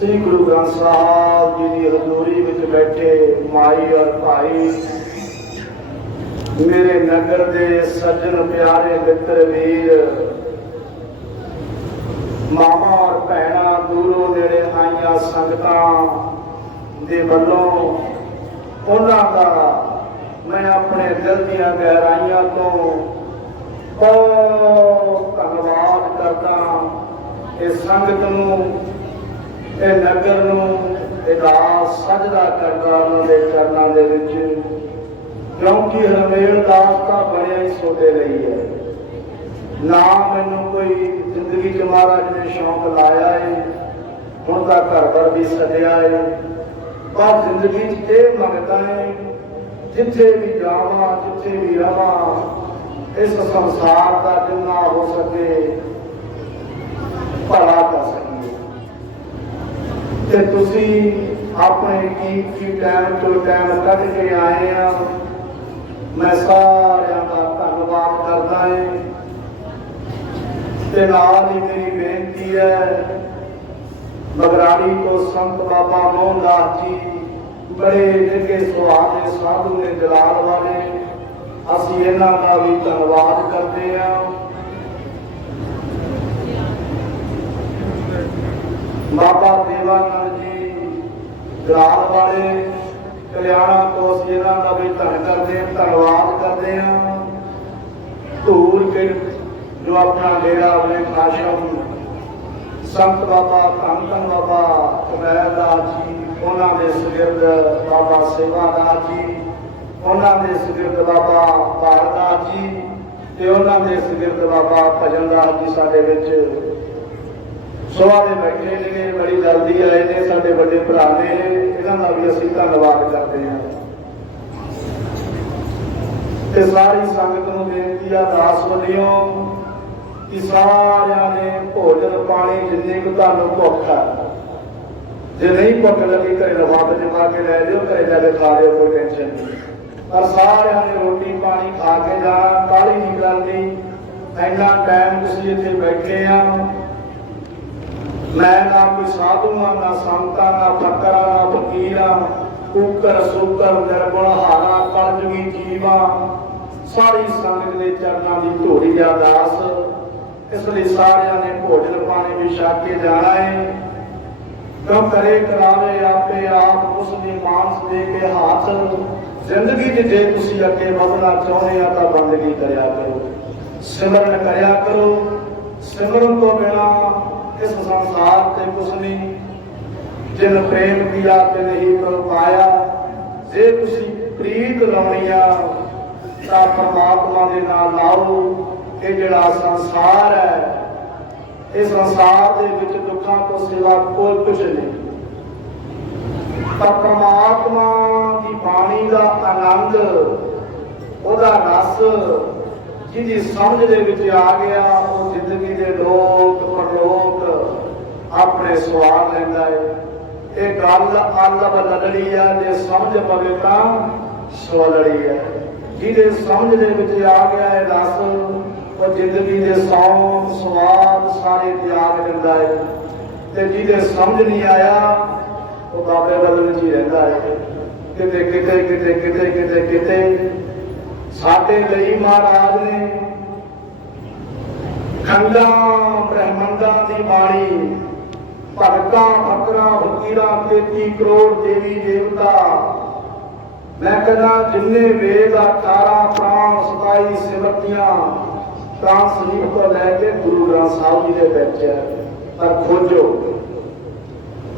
ਸ੍ਰੀ ਗੁਰੂ ਗ੍ਰੰਥ ਸਾਹਿਬ ਜੀ ਦੀ ਹਜ਼ੂਰੀ ਵਿੱਚ ਬੈਠੇ ਮਾਈ ਔਰ ਭਾਈ, ਮੇਰੇ ਨਗਰ ਦੇ ਸੱਜਣ ਪਿਆਰੇ ਮਿੱਤਰ ਵੀਰ ਮਾਮਾ ਔਰ ਭੈਣਾਂ, ਦੂਰੋਂ ਨੇੜੇ ਆਈਆਂ ਸੰਗਤਾਂ ਦੇ ਵੱਲੋਂ ਉਹਨਾਂ ਦਾ ਮੈਂ ਆਪਣੇ ਦਿਲ ਦੀਆਂ ਗਹਿਰਾਈਆਂ ਤੋਂ ਬਹੁਤ ਧੰਨਵਾਦ ਕਰਦਾ ਇਹ ਸੰਗਤ ਨੂੰ ਇਹ ਨਗਰ ਨੂੰ ਇਦਾਸ ਸਜਦਾ ਕਰਦਾ ਉਹਨਾਂ ਦੇ ਚਰਨਾਂ ਦੇ ਵਿੱਚ। ਕਿਉਂਕਿ ਹਰਮੇਲ ਦਾਸ ਤਾਂ ਬਣਿਆ ਹੀ ਸੋਦੇ ਲਈ ਹੈ। ਨਾ ਮੈਨੂੰ ਕੋਈ ਜ਼ਿੰਦਗੀ ਚ ਮਹਾਰਾਜ ਨੇ ਸ਼ੌਂਕ ਲਾਇਆ ਏ, ਹੁਣ ਤਾਂ ਘਰ ਘਰ ਵੀ ਸਜਿਆ ਏ। ਪਰ ਜ਼ਿੰਦਗੀ ਚ ਇਹ ਮੰਗਦਾ ਏ, ਜਿੱਥੇ ਵੀ ਜਾਵਾਂ, ਜਿੱਥੇ ਵੀ ਰਵਾਂ, ਇਸ ਸੰਸਾਰ ਦਾ ਜਿੰਨਾ ਹੋ ਸਕੇ ਭਲਾ ਕਰ ਸਕੀਏ। ਤੇ ਤੁਸੀਂ ਆਪਣੇ ਕੀਮਤੀ ਟਾਈਮ ਤੋਂ ਟਾਈਮ ਕੱਢ ਕੇ ਆਏ ਆ। ਮੈਂ ਸਾਰਿਆਂ ਦਾ ਧੰਨਵਾਦ ਕਰਦਾ ਹਾਂ ਤੇ ਨਾਲ ਹੀ ਮੇਰੀ ਬੇਨਤੀ ਹੈ ਬਗਰਾੜੀ ਤੋਂ ਸੰਤ ਬਾਬਾ ਮੋਹਨਦਾਸ ਜੀ, ਬੜੇ ਨਿੱਘੇ ਸੁਭਾਅ ਦੇ ਸਾਧੂ ਨੇ ਜਲਾਲ ਵਾਲੇ, ਅਸੀਂ ਇਹਨਾਂ ਦਾ ਵੀ ਧੰਨਵਾਦ ਕਰਦੇ ਹਾਂ ਬਾਬਾ ਦੇਵਾਨੰਦ ਜੀ ਜਲਾਲ ਵਾਲੇ, ਕਲਿਆਣਾ ਤੋਂ ਅਸੀਂ ਇਹਨਾਂ ਦਾ ਵੀ ਧੰਨ ਕਰਦੇ ਹਾਂ ਧੰਨਵਾਦ ਕਰਦੇ ਹਾਂ ਧੂਰ ਕੇ ਜੋ ਆਪਣਾ ਡੇਰਾ ਆਪਣੇ ਆਸ਼ਰਮ ਸੰਤ ਬਾਬਾ, ਧੰਨ ਧੰਨ ਬਾਬਾ ਕਮੈਲ ਦਾਸ ਜੀ, ਉਹਨਾਂ ਦੇ ਸੁਗਿਰਦ ਬਾਬਾ ਸੇਵਾਦਾਰ ਜੀ, ਉਹਨਾਂ ਦੇ ਸੁਗਿਰਦ ਬਾਬਾ ਭਾਰਦਾਸ ਜੀ ਤੇ ਉਹਨਾਂ ਦੇ ਸੁਗਿਰਦ ਬਾਬਾ ਭਜਨਦਾਸ ਜੀ ਸਾਡੇ ਵਿੱਚ ਸੋਹਾ ਦੇ ਬੈਠੇ ਨੇ ਬੜੀ ਜਲਦੀ ਆਏ ਨੇ, ਸਾਡੇ ਵੱਡੇ ਭਰਾ ਨੇ, ਇਹਨਾਂ ਦਾ ਵੀ ਅਸੀਂ ਧੰਨਵਾਦ ਕਰਦੇ ਹਾਂ। ਤੇ ਸਾਰੀ ਸੰਗਤ ਨੂੰ ਬੇਨਤੀ ਆ, ਦਾਸ ਵੱਲੋਂ ਕਿ ਸਾਰਿਆਂ ਨੇ ਭੋਜਨ ਪਾਣੀ ਜਿੰਨੀ ਕੁ ਤੁਹਾਨੂੰ ਭੁੱਖ ਹੈ ਜੇ ਨਹੀਂ ਭੁੱਖ ਲੱਗੀ ਘਰੇ ਰਵਾਬ ਜਮਾ ਕੇ ਲੈ ਲਿਓ ਘਰੇ ਜਾ ਕੇ ਖਾ ਲਿਓ, ਕੋਈ ਟੈਨਸ਼ਨ ਨਹੀਂ। ਪਰ ਸਾਰਿਆਂ ਨੇ ਰੋਟੀ ਪਾਣੀ ਖਾ ਕੇ ਜਾਣਾ, ਕਾਹਲੀ ਨਹੀਂ ਕਰਨੀ। ਇੰਨਾ ਟਾਈਮ ਤੁਸੀਂ ਇੱਥੇ ਬੈਠੇ ਆ ਮੈਂ ਨਾ ਕੋਈ ਸਾਧੂ ਆ ਨਾ ਸੰਤਾ ਨਾ ਫਕਰਾ ਨਾ ਫਕੀਰਾ ਕੂਕਰ, ਸੂਕਰ ਨਿਰਗੁਣ ਹਾਰਾ ਕਲਜੁਗੀ ਜੀਵਾ। ਸਾਰੀ ਸੰਗਤ ਦੇ ਚਰਨਾਂ ਦੀ ਢੋੜੀ ਦਾ ਇਸ ਲਈ ਸਾਰਿਆਂ ਨੇ ਭੋਜਨ ਪਾਣੀ ਵੀ ਛਕ ਕੇ ਜਾਣਾ ਹੈ ਕਿਉਂ ਕਰੇ ਕਰਾਵੇ ਆਪੇ ਆਪ ਉਸ ਦੀ ਮਾਨਸ ਦੇ ਕੇ ਹੱਥ। ਜ਼ਿੰਦਗੀ 'ਚ ਜੇ ਤੁਸੀਂ ਅੱਗੇ ਵਧਣਾ ਚਾਹੁੰਦੇ ਆ ਤਾਂ ਬੰਦਗੀ ਕਰਿਆ ਕਰੋ। ਸਿਮਰਨ ਕਰਿਆ ਕਰੋ। ਸਿਮਰਨ ਤੋਂ ਬਿਨਾ ਇਸ ਸੰਸਾਰ ਤੇ ਕੁਛ ਨਹੀਂ ਜਿਨ ਪ੍ਰੇਮ ਕੀਆ ਤੇ ਨਹੀਂ ਪ੍ਰਭ ਪਾਇਆ। ਜੇ ਤੁਸੀਂ ਪ੍ਰੀਤ ਲਾਉਣੀ ਤਾਂ ਪਰਮਾਤਮਾ ਦੇ ਨਾਲ ਲਾਓ। ਇਹ ਜਿਹੜਾ ਸੰਸਾਰ ਹੈ ਇਸ ਸੰਸਾਰ ਦੇ ਵਿੱਚ ਦੁੱਖਾਂ ਤੋਂ ਸਿਵਾ ਕੋਈ ਕੁਝ ਨਹੀਂ। ਤਾਂ ਪਰਮਾਤਮਾ ਦੀ ਬਾਣੀ ਦਾ ਆਨੰਦ, ਉਹਦਾ ਰਸ, ਜਿਹਦੀ ਸਮਝ ਦੇ ਵਿੱਚ ਆ ਗਿਆ, ਉਹ ਜ਼ਿੰਦਗੀ ਦੇ ਲੋਕ, ਪਰਲੋਕ ਆਪਣੇ ਸਵਾਲ ਲੈਂਦਾ ਹੈ। ਇਹ ਗੱਲ ਅੱਲਬ ਲੜੜੀ ਆ, ਜੇ ਸਮਝ ਪਵੇ ਤਾਂ ਸਵਲੜੀ ਹੈ। ਜਿਹਦੇ ਸਮਝ ਦੇ ਵਿੱਚ ਆ ਗਿਆ ਹੈ ਰਸ ਉਹ ਜ਼ਿੰਦਗੀ ਦੇ ਸੌਂ ਸਵਾਦ ਸਾਰੇ ਤਿਆਗ ਦਿੰਦਾ ਹੈ। ਤੇ ਜਿਹਦੇ ਸਮਝ ਨਹੀਂ ਆਇਆ, ਉਹ ਬਾਬੇ ਬਦਲ ਵਿੱਚ ਹੀ ਰਹਿੰਦਾ ਹੈ। ਕਿਤੇ ਕਿਤੇ ਕਿਤੇ ਕਿਤੇ ਕਿਤੇ ਕਿਤੇ ਸਾਡੇ ਲਈ ਮਹਾਰਾਜ ਨੇ ਖੰਡਾ, ਬ੍ਰਹਮੰਡਾਂ ਦੀ ਬਾਣੀ ਭਗਤਾਂ, ਫਕਰਾਂ ਫਕੀਰਾਂ 33 ਕਰੋੜ ਦੇਵੀ ਦੇਵਤਾ। ਮੈਂ ਕਹਿੰਦਾ, ਜਿੰਨੇ ਵੇਦ 18 ਪ੍ਰਾਣ 27 ਸਿਮਰਤੀਆਂ, ਤਾਂ ਸਰੀਰ ਤੋਂ ਲੈ ਕੇ ਗੁਰੂ ਗ੍ਰੰਥ ਸਾਹਿਬ ਜੀ ਦੇ ਵਿੱਚ ਹੈ। ਪਰ ਖੋਜੋ,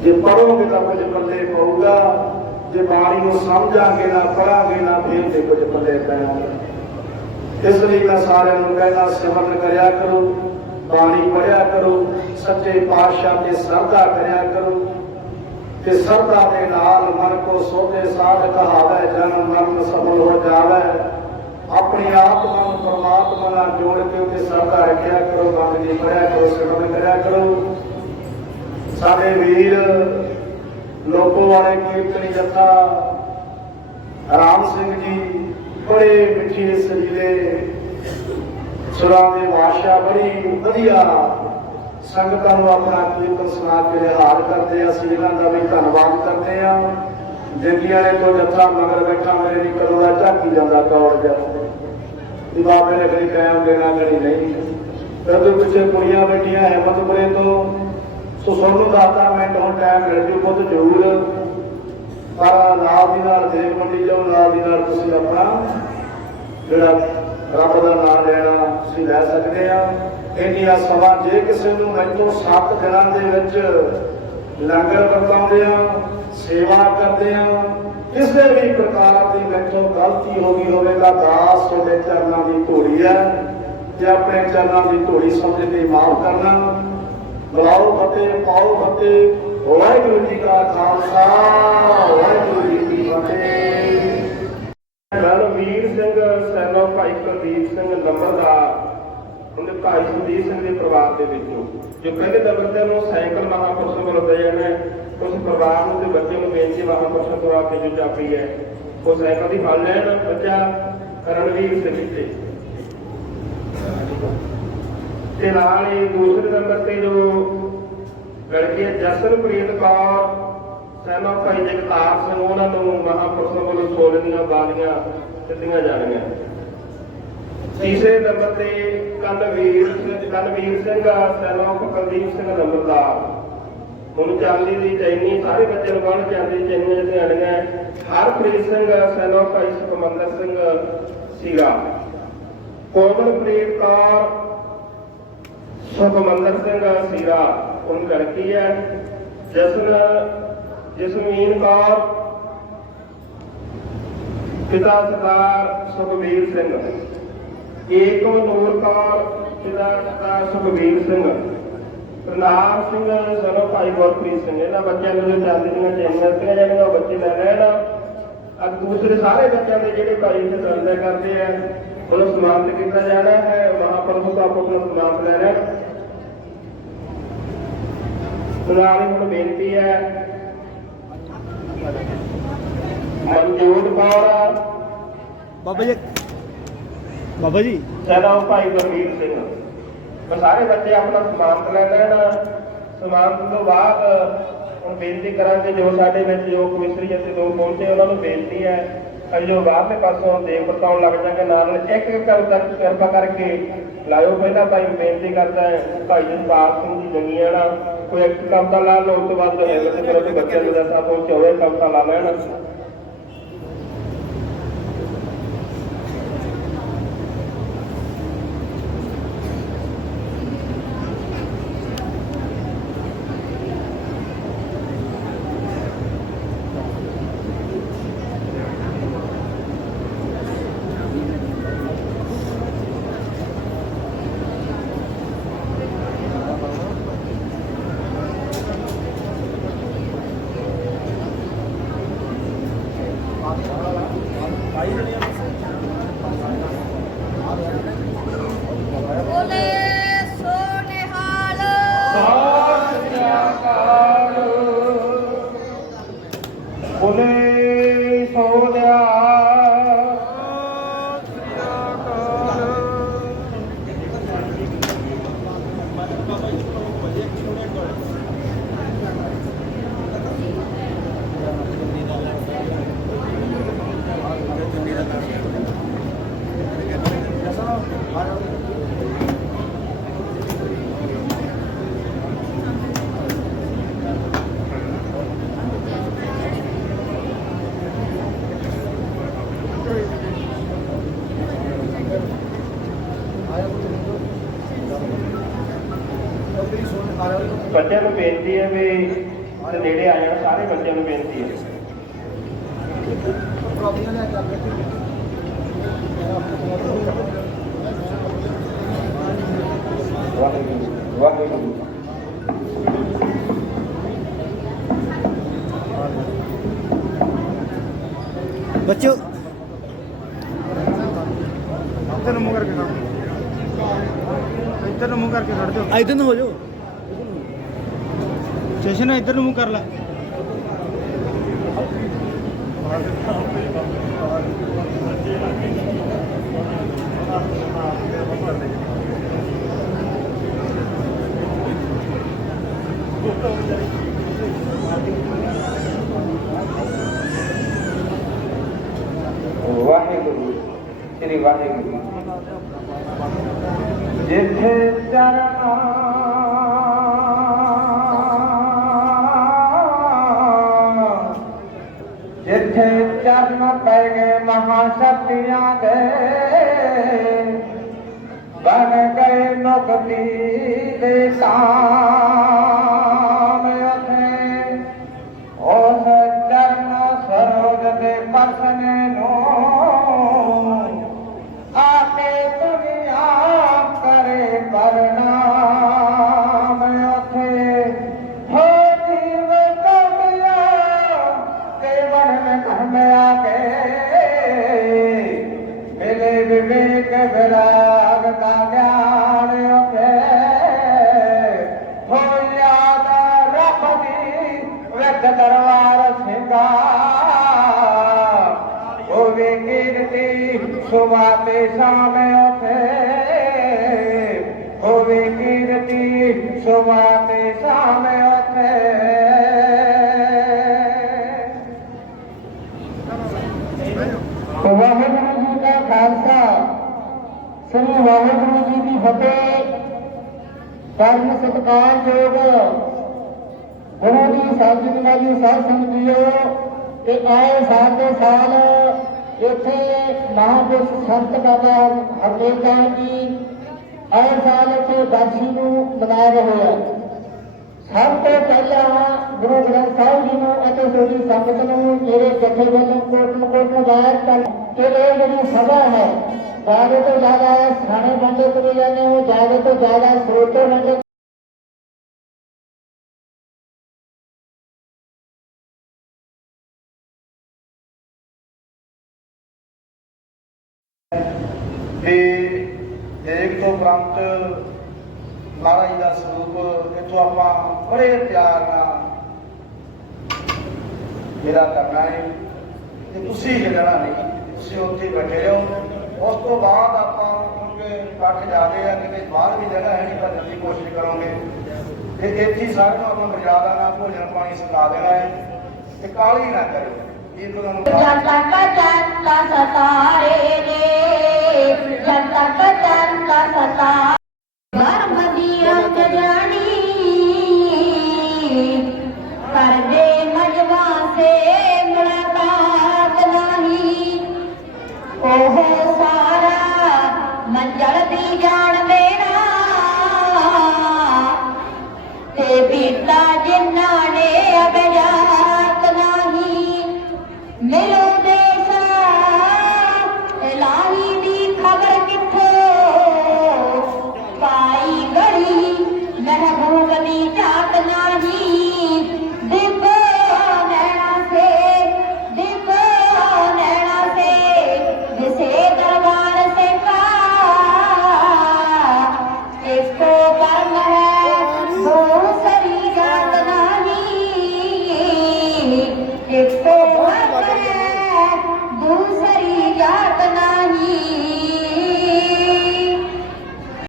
ਜੇ ਪੜੋਗੇ ਤਾਂ ਕੁਝ ਪੱਲੇ ਪਊਗਾ, ਜੇ ਬਾਣੀ ਨੂੰ ਸਮਝਾਂਗੇ ਨਾ ਪੜਾਂਗੇ ਨਾ ਫਿਰ ਤੇ ਕੁਝ ਪੱਲੇ ਪੈਣਗੇ। ਇਸ ਲਈ ਮੈਂ ਸਾਰਿਆਂ ਨੂੰ ਕਹਿੰਦਾ, ਸਿਮਰਨ ਕਰਿਆ ਕਰੋ, ਬਾਣੀ ਪੜਿਆ ਕਰੋ ਸੱਚੇ ਪਾਤਸ਼ਾਹ ਤੇ ਸਰਦਾ ਕਰਿਆ ਕਰੋ ਤੇ ਸਰਦਾ ਦੇ ਨਾਲ ਮਨ ਕੋ ਸੋਧੇ ਸਾਧ ਕਹਾਵੇ ਜਨ ਮਰਨ ਸਫਲ ਹੋ ਜਾਵੇ। ਆਪਣੀ ਆਤਮਾ ਨੂੰ ਪਰਮਾਤਮਾ ਨਾਲ ਜੋੜ ਕੇ ਉਹਦੇ ਸਰਦਾ ਰੱਖਿਆ ਕਰੋ ਬਾਣੀ ਦੀ ਪੜਿਆ ਕਰੋ, ਸਿਮਰਨ ਕਰਿਆ ਕਰੋ। ਸਾਡੇ ਵੀਰ, ਲੋਕੋ ਵਾਲੇ ਕੀਰਤਨੀ ਜੱਥਾ, ਰਾਮ ਸਿੰਘ ਜੀ, ਬੜੇ ਮਿੱਠੇ ਸਰੀਲੇ। ਸੁਰਾਂ ਦੇ ਬਾਦਸ਼ਾਹ ਬੜੀ ਵਧੀਆ ਸੰਗਤਾਂ ਨੂੰ ਆਪਣਾ ਕੀਰਤਨ ਸੁਣਾ ਕੇ ਰਿਹਾਰ ਕਰਦੇ ਅਸੀਂ ਇਹਨਾਂ ਦਾ ਵੀ ਧੰਨਵਾਦ ਕਰਦੇ ਆ। ਜਿੰਦੀਆਂ ਨੇ ਤੋਂ ਜੱਥਾ ਮਗਰ ਬੈਠਾ ਮੇਰੇ ਨਹੀਂ ਕਦੋਂ ਦਾ ਝਾਕੀ ਜਾਂਦਾ ਕੌੜ ਜਾ। ਵੀ ਬਾਬੇ ਨੇ ਕਦੀ ਟਾਈਮ ਦੇਣਾ ਕਦੀ ਨਹੀਂ। ਕਦੋਂ ਪਿੱਛੇ ਕੁੜੀਆਂ ਬੈਠੀਆਂ ਹਿੰਮਤਪੁਰੇ ਤੋਂ। ਸੋ ਤੁਹਾਨੂੰ ਦੱਸਦਾ ਮੈਂ ਤੁਹਾਨੂੰ ਟਾਈਮ ਮਿਲ ਜੂ ਬਹੁਤ ਜ਼ਰੂਰ। ਪਰ ਨਾਲ ਦੀ ਨਾਲ ਦੇਵ ਮੰਡੀ ਜਾਓ, ਨਾਲ ਦੀ ਨਾਲ ਤੁਸੀਂ ਆਪਣਾ ਜਿਹੜਾ ਰੱਬ ਦਾ ਨਾਮ ਲੈਣਾ ਤੁਸੀਂ ਲੈ ਸਕਦੇ ਆ। ਇੰਨੀਆਂ ਸਮਾਂ ਜੇ ਕਿਸੇ ਨੂੰ ਮੈਥੋਂ 7 ਦਿਨਾਂ ਦੇ ਵਿੱਚ ਲੰਗਰ ਵਰਤਾਉਂਦੇ ਆ, ਸੇਵਾ ਕਰਦੇ ਆ, ਕਿਸੇ ਵੀ ਪ੍ਰਕਾਰ ਦੀ ਮੈਥੋਂ ਗਲਤੀ ਹੋ ਗਈ ਹੋਵੇ ਤਾਂ ਦਾਸ ਤੁਹਾਡੇ ਚਰਨਾਂ ਦੀ ਧੂੜੀ ਹੈ ਤੇ ਆਪਣੇ ਚਰਨਾਂ ਦੀ ਧੂੜੀ ਸਮਝ ਕੇ ਮਾਫ ਕਰਨਾ। ਬੁਲਾਓ ਫਤਿਹ, ਪਾਓ ਫਤਿਹ। ਵਾਹਿਗੁਰੂ ਜੀ ਕਾ ਖਾਲਸਾ, ਵਾਹਿਗੁਰੂ ਜੀ ਕੀ ਫਤਿਹ। ਰਣਵੀਰ ਸਿੰਘ, ਸੈਨੋ ਭਾਈ ਕੁਲਦੀਪ ਸਿੰਘ ਨੰਬਰਦਾਰ ਉਹਦੇ ਭਾਈ ਸੁਦੀਪ ਸਿੰਘ ਦੇ ਪਰਿਵਾਰ ਦੇ ਵਿੱਚੋਂ। ਜੋ ਪਹਿਲੇ ਨੰਬਰ ਤੇ ਨੂੰ ਸਾਈਕਲ ਮਹਾਪੁਰਸ਼ ਵੱਲੋਂ ਦੇ ਜਾਣਾ ਉਸ ਪਰਿਵਾਰ ਨੂੰ ਤੇ ਬੱਚੇ ਨੂੰ ਬੇਨਤੀ ਮਹਾਪੁਰਸ਼ ਤੋਂ ਆ ਜੋ ਚਾਪੀ ਹੈ। ਉਹ ਸਾਈਕਲ ਦੀ ਫਲ ਲੈਣ, ਬੱਚਾ ਰਣਵੀਰ ਸਿੰਘ ਜੀ ਤੇ ਨਾਲ ਹੀ ਦੂਸਰੇ ਨੰਬਰ ਤੇ ਜੋ ਲੜਕੀ ਹੈ ਜਸਨਪ੍ਰੀਤ ਕੌਰ ਸੈਨਾ ਭਾਈ ਜਗਤਾਰ ਸਿੰਘ, ਉਹਨਾਂ ਨੂੰ ਮਹਾਪੁਰਸ਼ ਵੱਲੋਂ ਸੋਲਨੀਆਂ ਬਾਲੀਆਂ ਦਿੱਤੀਆਂ ਜਾਣਗੀਆਂ ਤੀਸਰੇ ਨੰਬਰ ਤੇ ਕਨਵੀਰ ਕਨਵੀਰ ਸਿੰਘ ਸੈਨਾ ਕੁਲਦੀਪ ਸਿੰਘ ਨੰਬਰਦਾਰ। ਹੁਣ ਚਾਂਦੀ ਦੀ ਚੈਨੀ, ਸਾਰੇ ਬੱਚੇ ਨੂੰ ਬਣ ਚਾਂਦੀ ਦੀ ਚੈਨੀਆਂ ਜਿੱਥੇ ਆਣੀਆਂ ਹਰਪ੍ਰੀਤ ਸਿੰਘ ਸੈਨਾ ਭਾਈ ਸੁਖਮੰਦਰ ਸਿੰਘ ਸੀਗਾ ਕੋਮਲਪ੍ਰੀਤ ਕੌਰ, ਸੁਖਮੰਦਰ ਸਿੰਘ, ਸੀਰਾ। ਉਹ ਲੜਕੀ ਹੈ। ਜਸਨ ਜਸਮੀਨ ਕੌਰ, ਪਿਤਾ ਸਰਦਾਰ ਸੁਖਬੀਰ ਸਿੰਘ। ਏਕਮ ਨੂਰ ਕੌਰ, ਪਿਤਾ ਸਰਦਾਰ ਸੁਖਬੀਰ ਸਿੰਘ। ਪ੍ਰਨਾਮ ਸਿੰਘ, ਸਨੋ ਭਾਈ ਗੁਰਪ੍ਰੀਤ ਸਿੰਘ। ਇਹਨਾਂ ਬੱਚਿਆਂ ਨੂੰ ਚਾਂਦੀ ਦੀਆਂ ਚੈਨੀਆਂ ਦਿੱਤੀਆਂ ਜਾਣਗੀਆਂ, ਉਹ ਬੱਚੇ ਲੈ ਲੈਣ। ਅੱਜ ਦੂਸਰੇ ਸਾਰੇ ਬੱਚਿਆਂ ਦੇ ਜਿਹੜੇ ਭਾਈ ਇੱਥੇ ਦਰਜਾ ਕਰਦੇ ਆ, ਉਹਨੂੰ ਸਮਾਪਤ ਕੀਤਾ ਜਾਣਾ ਹੈ। ਮਹਾਪੁਰਖ ਤੋਂ ਆਪੋ ਆਪਣਾ ਸਨਮਾਨ ਲੈ ਰਹੇ ਸੁਨਾਲੀ ਹੁਣ ਬੇਨਤੀ ਹੈ ਮਨਜੋਤ ਕੌਰ। ਬਾਬਾ ਜੀ। ਬਾਬਾ ਜੀ। ਸੈਨਾ ਭਾਈ ਗੁਰਵੀਰ ਸਿੰਘ। ਉਹ ਸਾਰੇ ਬੱਚੇ ਆਪਣਾ ਸਨਮਾਨਿਤ ਲੈ ਲੈਣ। ਸਨਮਾਨਿਤ ਤੋਂ ਬਾਅਦ ਹੁਣ ਬੇਨਤੀ ਕਰਾਂਗੇ ਜੋ ਸਾਡੇ ਵਿੱਚ ਜੋ ਕਮਿਸਰੀ ਅਤੇ ਲੋਕ ਪਹੁੰਚੇ ਉਹਨਾਂ ਨੂੰ ਬੇਨਤੀ ਹੈ ਅਸੀਂ ਜੋ ਬਾਹਰਲੇ ਪਾਸੋਂ ਦੇਖ ਪਰਤਾਉਣ ਲੱਗ ਜਾਂਗੇ। ਨਾਲ ਇੱਕ ਇੱਕ ਕਰ ਤੱਕ ਕਿਰਪਾ ਕਰਕੇ ਲਾਇਓ ਪਹਿਲਾਂ ਭਾਈ ਬੇਨਤੀ ਕਰਦਾ ਹੈ, ਭਾਈ ਜਸਪਾਲ ਸਿੰਘ ਜੀ ਜੰਗੀਆਣਾ ਕੋਈ ਇੱਕ ਕਵਿਤਾ ਲਾ ਲਓ, ਉਸ ਤੋਂ ਬਾਅਦ ਹਿੰਮਤ ਕਰੋ ਕਿ ਬੱਚਿਆਂ ਨੂੰ ਦਸਾ ਪਹੁੰਚੇ ਹੋਏ ਕਵਿਤਾ ਲਾ ਲੈਣ। ਬੱਚੋ। ਇੱਧਰ ਨੂੰ ਮੂੰਹ ਕਰਕੇ ਖੜ ਇੱਧਰ ਨੂੰ ਮੂੰਹ ਕਰਕੇ ਖੜ ਜਾਓ ਇਧਰ ਨੂੰ ਹੋ ਜਾਓ। ਸਟੇਸ਼ਨ ਇੱਧਰ ਨੂੰ ਮੂੰਹ ਕਰ ਲੈ। ਵਾਹਿਗੁਰੂ ਸ੍ਰੀ ਵਾਹਿਗੁਰੂ ਜਿੱਥੇ ਚਰਨਾ ਪੈ ਗਏ ਮਹਾ ਸ਼ਕਤੀਆਂ ਦੇ। ਬਣ ਗਏ ਨੁਕਤੀ ਦੇ ਕਾਮ ਕੀਰਤੀ ਸੁਵਾਤੇ ਸਾਮੇ ਉਥੇ। ਹੋਵੇ ਕੀਰਤੀ ਸੁਵਾਤੇ ਸਾਮੇ ਉਥੇ। ਵਾਹਿਗੁਰੂ ਜੀ ਦਾ ਖਾਲਸਾ, ਸ੍ਰੀ ਵਾਹਿਗੁਰੂ ਜੀ ਦੀ ਫਤਿਹ। ਪਰਮ ਸਤਿਕਾਰਯੋਗ ਗੁਰੂ ਦੀ ਸਾਜਣ ਵਾਲੀ ਸਾਧ ਸੰਗਤੀਓ ਤੇ ਆਏ ਸਾਲ ਦੇ ਸਾਲ ਇੱਥੇ ਮਹਾਂਪੁਰਸ਼ ਸੰਤ ਬਾਬਾ ਹਰਦੇਵ ਸਾਹਿਬ ਜੀ ਆਏ ਸਾਲ ਇੱਥੇ ਦਰਸ਼ੀ ਨੂੰ ਮਨਾ ਰਹੇ ਹੈ ਸਭ ਤੋਂ ਪਹਿਲਾਂ ਗੁਰੂ ਗ੍ਰੰਥ ਸਾਹਿਬ ਜੀ ਨੂੰ ਅਤੇ ਤੁਹਾਡੀ ਸੰਗਤ ਨੂੰ ਮੇਰੇ ਜਥੇ ਵੱਲੋਂ ਕੋਟ ਕੋਟ ਮੁਬਾਰਕ ਕਰ ਤੇ ਇਹ ਜਿਹੜੀ ਸਭਾ ਹੈ ਜ਼ਿਆਦਾ ਤੋਂ ਜ਼ਿਆਦਾ ਸਾਣੇ ਬੰਦੇ ਕਰੀ ਜਾਂਦੇ ਹੋ, ਜ਼ਿਆਦਾ ਤੋਂ ਜ਼ਿਆਦਾ ਸਰੋਤੇ ਬੰਦੇ ਇੱਕ ਮਹਾਰਾਜ ਦਾ ਸਰੂਪ ਇਥੋਂ ਆਪਾਂ ਬੜੇ ਪਿਆਰ ਨਾਲ ਜਿਹੜਾ ਕਰਨਾ ਹੈ ਤੇ ਤੁਸੀਂ ਜਿਹੜਾ ਨਹੀਂ, ਤੁਸੀਂ ਉੱਥੇ ਬੈਠੇ ਰਹੋ। ਉਸ ਤੋਂ ਬਾਅਦ ਆਪਾਂ ਕਿਉਂਕਿ ਕੱਟ ਜਾਦੇ ਆ ਕਿਤੇ ਬਾਹਰ ਵੀ ਜਗ੍ਹਾ ਹੈ ਨਹੀਂ ਭੱਜਣ ਦੀ ਕੋਸ਼ਿਸ਼ ਕਰੋਗੇ। ਤੇ ਇੱਥੇ ਸਾਰਿਆਂ ਨੂੰ ਆਪਾਂ ਮਰਿਆਦਾ ਨਾਲ ਭੋਜਨ ਪਾਣੀ ਸੁਕਾ ਦੇਣਾ ਹੈ ਤੇ ਕਾਹਲੀ ਨਾ ਕਰਿਓ। ਇਹ ਤੁਹਾਨੂੰ ਜਦ ਤੱਕ ਚੰਦਾ ਸਤਾਰੇ ਨੇ। ਜਦ ਤੱਕ ਚੰਦਾ